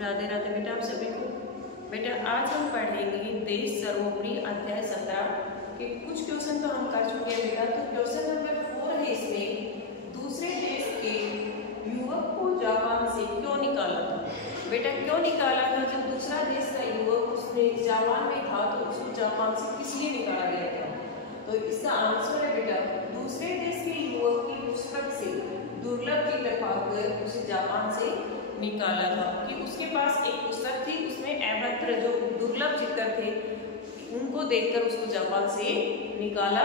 राधे राधे बेटा आप सभी को। बेटा आज हम पढ़ेंगे देश सर्वोपरि अध्याय 17 के कुछ क्वेश्चन तो हम कर चुके हैं बेटा। तो क्वेश्चन नंबर 4 है इसमें, दूसरे देश के युवक को जापान से क्यों निकाला था। बेटा क्यों निकाला था, जो दूसरा देश का युवक उसने जापान में था तो उसको जापान से किस लिए निकाला गया था। तो इसका आंसर है बेटा, दूसरे देश के युवक की पुस्तक से दुर्लभ चित्र पाकर उसे जापान से निकाला था। कि उसके पास एक पुस्तक थी, उसमें अभद्र जो दुर्लभ चित्र थे उनको देखकर उसको जापान से निकाला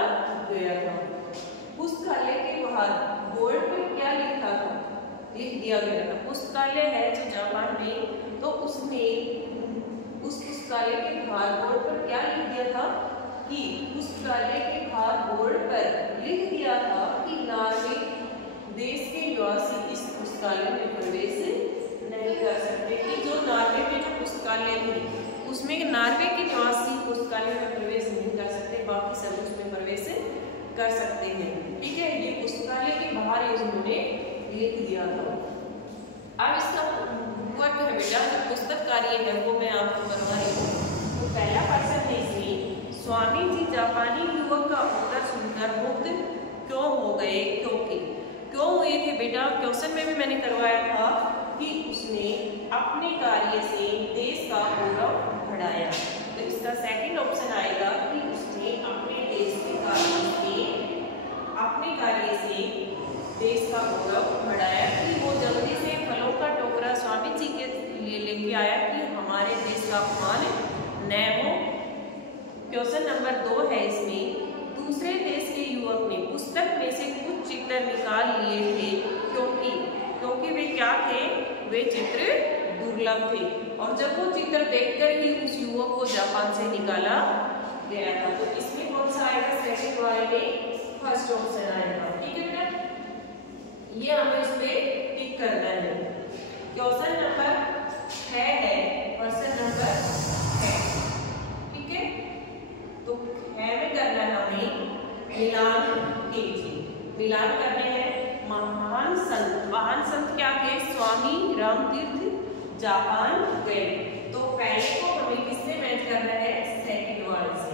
गया था। पुस्तकालय के बाहर बोर्ड पर क्या लिखा था, लिख दिया गया था। पुस्तकालय है जो जापान में, तो उसमें उस पुस्तकालय के बाहर बोर्ड पर क्या लिख दिया था कि पुस्तकालय के बाहर बोर्ड पर लिख दिया था कि नॉर्वे देश के निवासी इस पुस्तकालय में प्रवेश नहीं कर सकते। कि जो नॉर्वे में जो पुस्तकालय थी उसमें नॉर्वे के निवासी पुस्तकालय में प्रवेश नहीं कर सकते, बाकी सब उसमें प्रवेश कर सकते हैं। ठीक है, ये पुस्तकालय के बाहर उन्होंने लिख दिया था। अब इसका वर्क है बेटा, जो पुस्तक कार्य है वो मैं आपको करवा रही हूँ। तो पहला क्वेश्चन है इसमें, स्वामी जी जापानी युवक का उत्तर सुनकर मुग्ध क्यों हो गए, क्यों हुए थे बेटा। क्वेश्चन में भी मैंने करवाया था कि उसने अपने कार्य से देश का गौरव बढ़ाया। तो इसका सेकंड ऑप्शन आएगा कि उसने अपने देश के कार्य से देश का गौरव बढ़ाया। कि वो जल्दी से फलों का टोकरा स्वामी जी के लिए लेके आया कि हमारे देश का अपमान न हो। क्वेश्चन नंबर 2 है इसमें, दूसरे देश के युवक ने पुस्तक में से कुछ चित्र निकाल लिए थे क्योंकि वे क्या थे, वे चित्र दुर्लभ थे। और जब वो चित्र देखकर ही उस युवक को जापान से निकाला गया था। तो इसमें कौन सा आएगा, सेकंड वाले में फर्स्ट ऑप्शन आएगा। ठीक है बेटा, ये हमें इस पे टिक करना है। क्वेश्चन नंबर 6 है, क्वेश्चन नंबर 6। ठीक है, तो है में करना है हमें मिलान कीजिए। मिलान करने हैं महान संत क्या थे, स्वामी रामतीर्थ जापान गए। तो पहले को हमें किससे मैच करना है, सेकंड वाले से।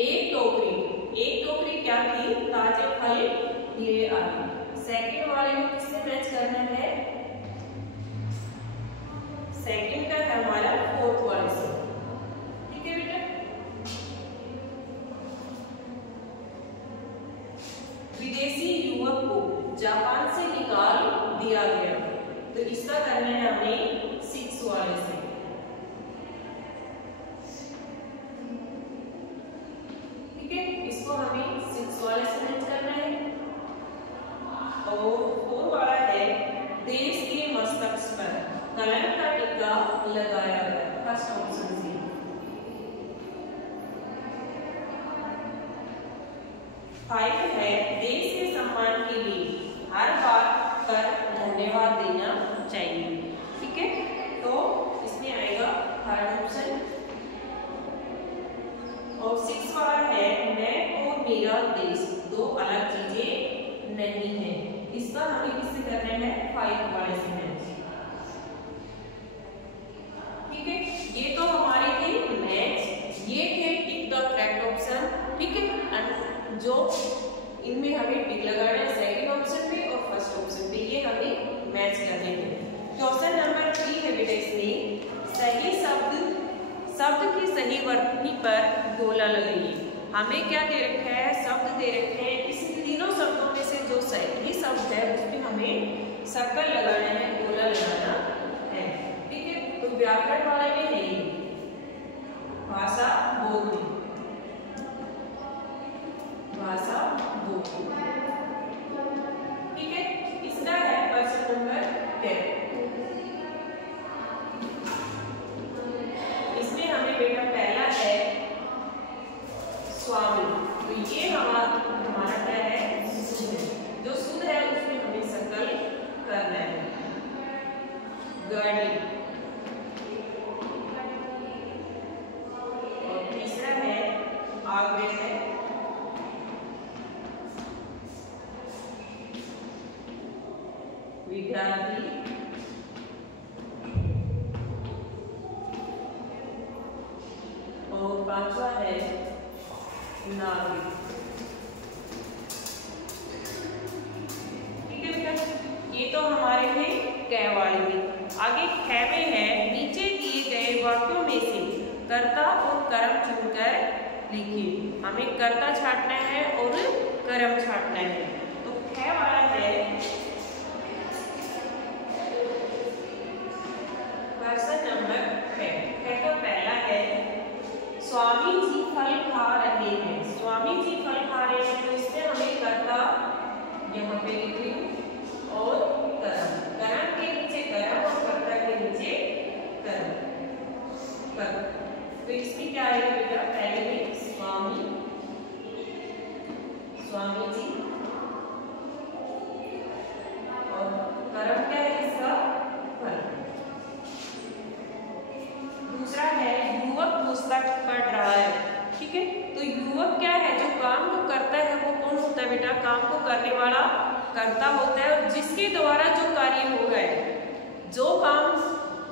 एक टोकरी क्या थी, ताजे फल ले आई। सेकंड वाले में किससे मैच करना है, सेकंड का है हमारा फोर्थ वाले से। ठीक है बेटा, विदेशी युवक को जापान से निकाल दिया गया। तो इसका करना है हमें 6 वाले से। ठीक है, इसको हमें 6 वाले से मैच करना है। और 4 वाला है, देश के मस्तक पर कलम का टिक्का लगाया गया। फर्स्ट ऑप्शन से। 5 है, देश के सम्मान के लिए हर बात पर धन्यवाद देना चाहिए। ठीक है, तो इसमें आएगा थर्ड ऑप्शन। और 6 वाला है, मैं और मेरा देश दो अलग चीजें नहीं है। इसका हमें किससे करना है, 5 वाले से मैच। ठीक है, ये तो हमारे थे मैच, ये थे टिक द करेक्ट ऑप्शन। ठीक है, जो इनमें हमें टिक लगाना है सेकंड ऑप्शन पे और फर्स्ट ऑप्शन पे, ये हमें मैच करने हैं। क्वेश्चन नंबर 3 है बेटा, इसमें सही शब्द की सही वर्तनी पर गोला लगाइए। हमें क्या दे रखा है, शब्द दे रखे हैं। इस तीनों शब्दों में से जो सही शब्द है उसमें हमें सर्कल लगाना है, गोला लगाना है। ठीक है, तो व्याकरण वाले में नहीं, भाषा बोध में, भाषा बोध। ठीक है, इसका है क्वेश्चन नंबर 10। इसमें हमें बेटा पहला है स्वामी। तो ये हमारा क्या है, शुद्ध है। जो शुद्ध है उसमें हमें सर्कल करना है। गाड़ी। और तीसरा है आग्रह है। विद्यार्थी। नागरिक। ठीक है बेटा, ये तो हमारे हैं क वाले में। आगे ख में है, नीचे दिए गए वाक्यों में से कर्ता और कर्म चुनकर लिखिए। हमें कर्ता छांटना है और कर्म छांटना है। तो ख वाला है, क्वेश्चन नंबर ख का पहला है, स्वामी जी फल खा रहे हैं। स्वामी जी फल खा रहे हैं, तो इसमें हमें कर्ता यहाँ पे लिख रही हूँ और कर्म, कर्म के नीचे कर्म और कर्ता के नीचे कर्म। तो इसमें क्या आएगा बेटा, पहले में स्वामी, स्वामी जी, और कर्म क्या है इसका, फल। दूसरा है, युवक पुस्तक पढ़ रहा है। ठीक है, तो युवक क्या है, जो काम को करता है वो कौन होता है बेटा, काम को करने वाला कर्ता होता है, और जिसके द्वारा जो कार्य हो रहा है, जो काम,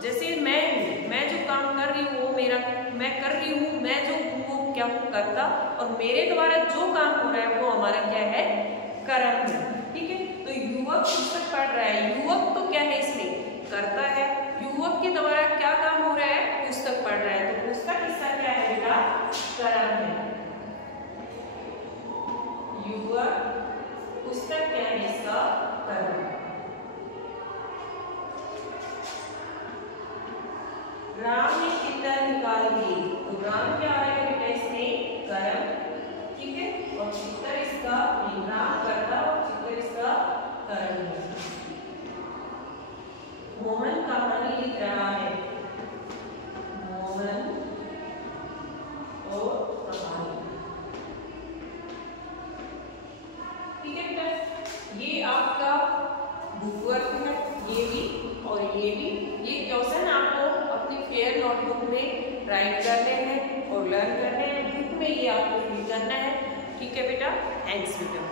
जैसे मैं जो काम कर रही हूँ वो मेरा, मैं कर रही हूँ, मैं जो हूँ वो क्या हूँ, कर्ता, और मेरे द्वारा जो काम हो रहा है वो हमारा क्या है, कर्म है। ठीक है, तो युवक पुस्तक पढ़ रहा है, युवक तो क्या है इसमें, कर्ता है, युवक के द्वारा क्या काम हो रहा है, पुस्तक पढ़ रहा है, तो पुस्तक इसका क्या है बेटा, कर्म है। युवक पुस्तक क्या है इसका, कर्म। राम ने चित्र निकाल दी, तो राम क्या आएगा बेटा इसमें, कर्म। ठीक है, और चित्र इसका, राम कर्ता और चित्र इसका कर्म है। मोहन कहानी लिख रहा है, मोहन और कहानी। ठीक है बेटा, ये आपका बुक वर्क है, ये भी और ये भी। ये क्वेश्चन आपको अपनी फेयर नोटबुक में राइट करने हैं और लर्न करने हैं, बुक में ये आपको फिल करना है। ठीक है बेटा, थैंक्स बेटा।